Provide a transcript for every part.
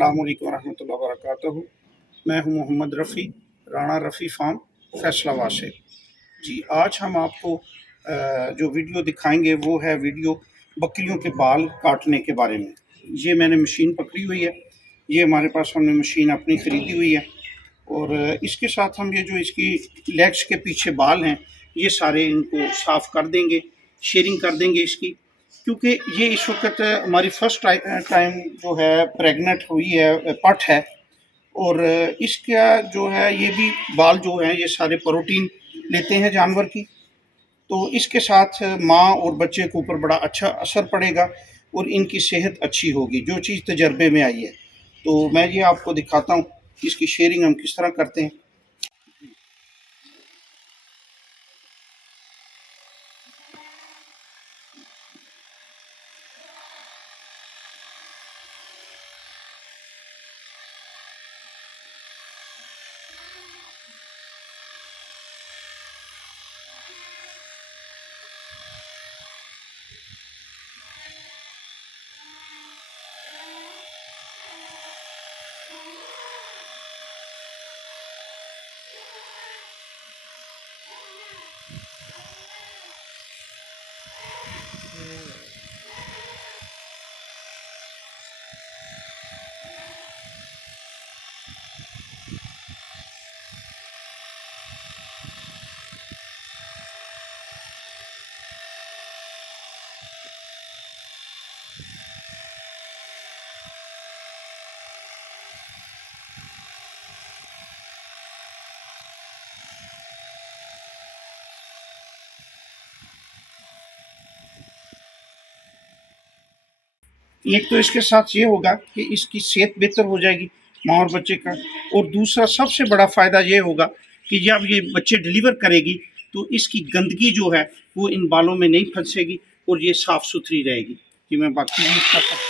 अस्सलाम वालेकुम रहमतुल्लाहि व बरकातहू। मैं हूं मोहम्मद रफ़ी, राणा रफ़ी फार्म फैसलाबाद से। जी, आज हम आपको जो वीडियो दिखाएंगे वो है वीडियो बकरियों के बाल काटने के बारे में। ये मैंने मशीन पकड़ी हुई है, ये हमारे पास हमने मशीन अपनी ख़रीदी हुई है और इसके साथ हम ये जो इसकी लेग्स के पीछे बाल हैं ये सारे इनको साफ़ कर देंगे, शेयरिंग कर देंगे इसकी, क्योंकि ये इस वक्त हमारी फर्स्ट टाइम जो है प्रेग्नेंट हुई है, पट है। और इसका जो है ये भी बाल जो हैं ये सारे प्रोटीन लेते हैं जानवर की, तो इसके साथ माँ और बच्चे के ऊपर बड़ा अच्छा असर पड़ेगा और इनकी सेहत अच्छी होगी, जो चीज़ तजर्बे में आई है। तो मैं ये आपको दिखाता हूँ इसकी शेयरिंग हम किस तरह करते हैं। एक तो इसके साथ ये होगा कि इसकी सेहत बेहतर हो जाएगी माँ और बच्चे का, और दूसरा सबसे बड़ा फ़ायदा ये होगा कि जब ये बच्चे डिलीवर करेगी तो इसकी गंदगी जो है वो इन बालों में नहीं फंसेगी और ये साफ़ सुथरी रहेगी। कि मैं बाकी भी इसका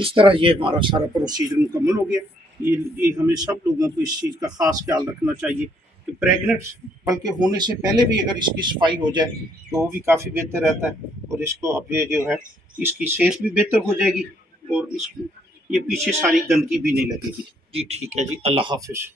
इस तरह ये हमारा सारा प्रोसीजर मुकम्मल हो गया। ये हमें सब लोगों को इस चीज़ का ख़ास ख्याल रखना चाहिए कि प्रेग्नेंट बल्कि होने से पहले भी अगर इसकी सफाई हो जाए तो वो भी काफ़ी बेहतर रहता है, और इसको अब ये जो है इसकी सेहत भी बेहतर हो जाएगी और इसको ये पीछे सारी गंदगी भी नहीं लगेगी। जी ठीक है जी, अल्लाह हाफिज़।